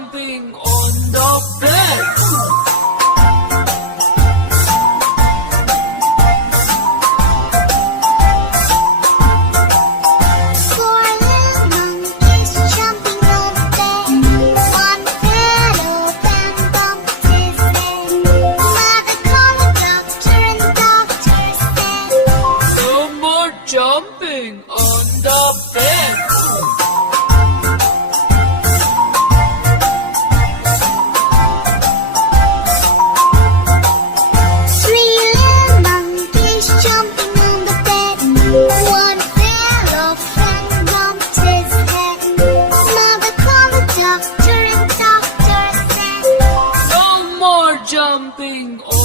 jumping on the bed. Four little monkeys jumping on the bed. One fell off and bumped his head. Mother called the doctor and the doctor said, No more jumping on the bed. three little monkeys jumping on the bed. One fell off and bumped his head. Mother called the doctor and the doctor said, No more jumping on